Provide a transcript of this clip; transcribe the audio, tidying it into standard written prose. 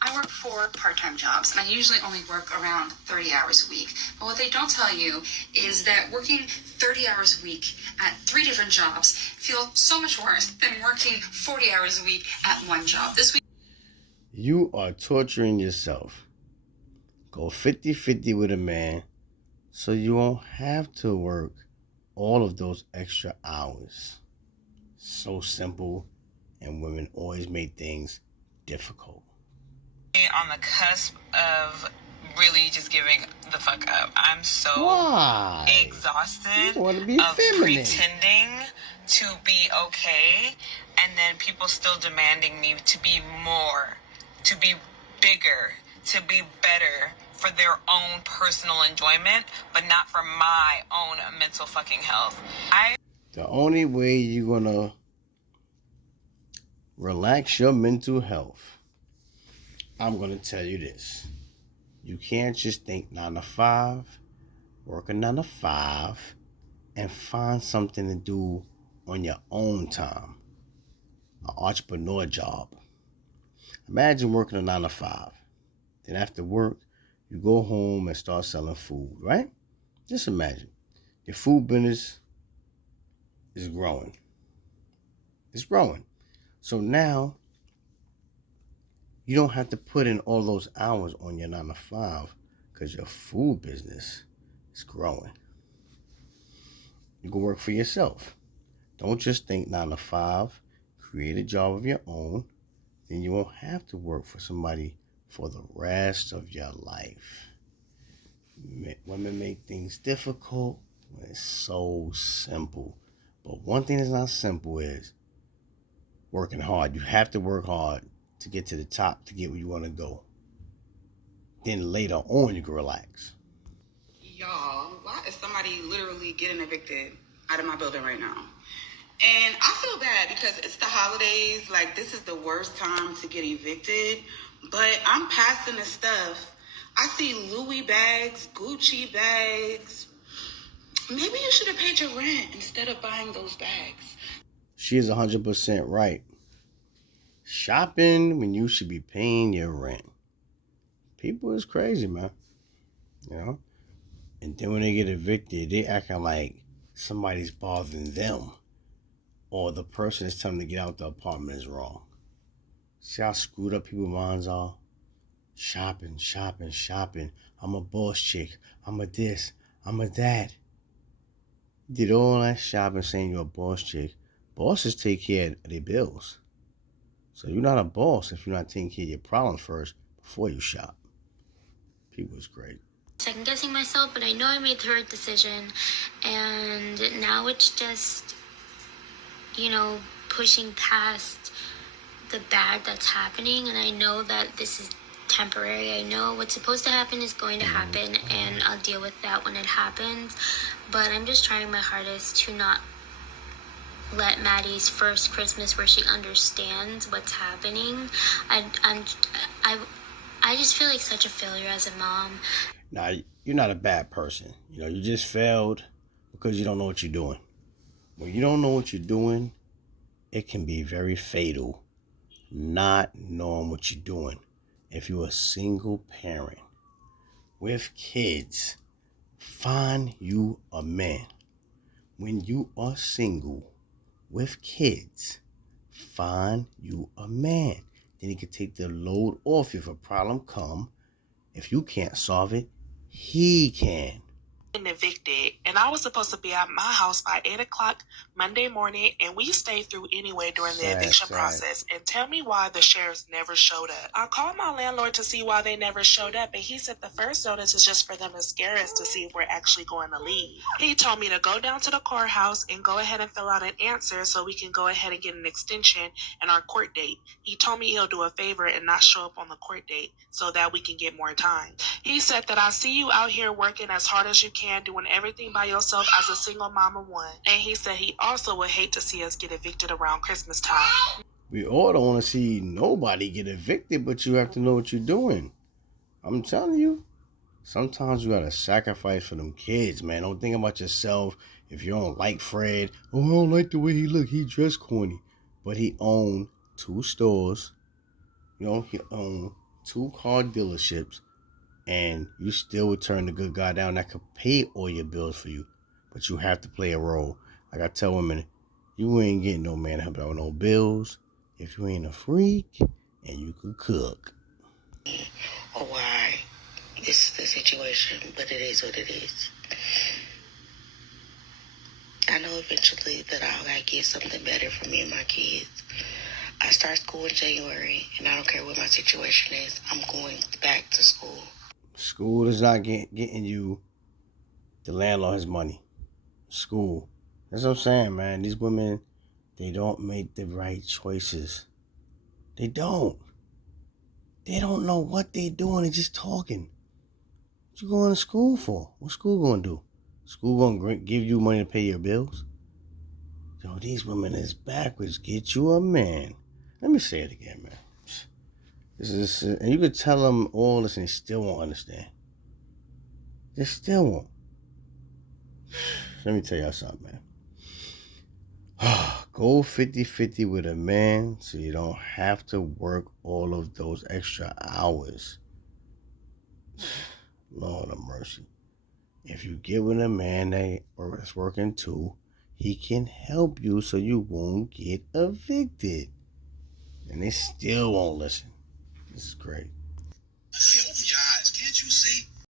I work 4 part-time jobs, and I usually only work around 30 hours a week. But what they don't tell you is that working 30 hours a week at 3 different jobs feels so much worse than working 40 hours a week at one job. This week, you are torturing yourself. Go 50-50 with a man so you won't have to work all of those extra hours. So simple, and women always make things difficult. On the cusp of really just giving the fuck up. I'm so exhausted of pretending to be okay, and then people still demanding me to be more, to be bigger, to be better for their own personal enjoyment, but not for my own mental fucking health. The only way you're gonna relax your mental health, I'm gonna tell you this. You can't just think 9 to 5, work a 9 to 5, and find something to do on your own time. An entrepreneur job. Imagine working a 9 to 5. Then after work, you go home and start selling food, right? Just imagine. Your food business is growing. It's growing. So now you don't have to put in all those hours on your 9 to 5 because your food business is growing. You can work for yourself. Don't just think 9 to 5. Create a job of your own. Then you won't have to work for somebody for the rest of your life. Women make things difficult when it's so simple. But one thing that's not simple is working hard. You have to work hard to get to the top, to get where you want to go. Then later on, you can relax. Y'all, why is somebody literally getting evicted out of my building right now? And I feel bad because it's the holidays. Like, this is the worst time to get evicted. But I'm passing the stuff. I see Louis bags, Gucci bags. Maybe you should have paid your rent instead of buying those bags. She is 100% right. Shopping when you should be paying your rent. People is crazy, man. You know? And then when they get evicted, they acting like somebody's bothering them. Or the person that's telling them to get out the apartment is wrong. See how screwed up people's minds are? Shopping, shopping, shopping. I'm a boss chick. I'm a this. I'm a that. You did all that shopping saying you're a boss chick. Bosses take care of their bills. So you're not a boss if you're not taking care of your problems first before you shop. People is great. Second guessing myself, but I know I made the right decision, and now it's just, pushing past the bad that's happening, and I know that this is temporary. I know what's supposed to happen is going to happen, and I'll deal with that when it happens, but I'm just trying my hardest to not let Maddie's first Christmas where she understands what's happening. I just feel like such a failure as a mom. Now, you're not a bad person. You just failed because you don't know what you're doing. When you don't know what you're doing, it can be very fatal not knowing what you're doing. If you're a single parent with kids, find you a man. When you are single with kids, find you a man. Then he can take the load off if a problem come. If you can't solve it, he can. Evicted, and I was supposed to be at my house by 8 o'clock Monday morning, and we stayed through anyway during the eviction process. And tell me why the sheriffs never showed up. I called my landlord to see why they never showed up, and he said the first notice is just for them to scare us to see if we're actually going to leave. He told me to go down to the courthouse and go ahead and fill out an answer so we can go ahead and get an extension in our court date. He told me he'll do a favor and not show up on the court date so that we can get more time. He said that I see you out here working as hard as you can, doing everything by yourself as a single mom of one. And he said he also would hate to see us get evicted around Christmas time. We all don't want to see nobody get evicted, but you have to know what you're doing. I'm telling you, sometimes you gotta sacrifice for them kids, man. Don't think about yourself. If you don't like Fred, I don't like the way he look. He dressed corny. But he owned 2 stores. He owned 2 car dealerships, and you still would turn the good guy down that could pay all your bills for you. But you have to play a role. Like I tell women, you ain't getting no man to help out with no bills if you ain't a freak and you could cook. Or why this is the situation, but it is what it is. I know eventually that I'll get something better for me and my kids. I start school in January, and I don't care what my situation is. I'm going back to school. School is not getting you the landlord his money. School. That's what I'm saying, man. These women, they don't make the right choices. They don't. They don't know what they doing. They're just talking. What you going to school for? What school going to do? School going to give you money to pay your bills? Yo, these women is backwards. Get you a man. Let me say it again, man. This is, and you could tell them all this and they still won't understand. They still won't. Let me tell y'all something, man. Go 50-50 with a man so you don't have to work all of those extra hours. Lord of mercy. If you get with a man that's working too, he can help you so you won't get evicted. And they still won't listen. This is great. Sylvia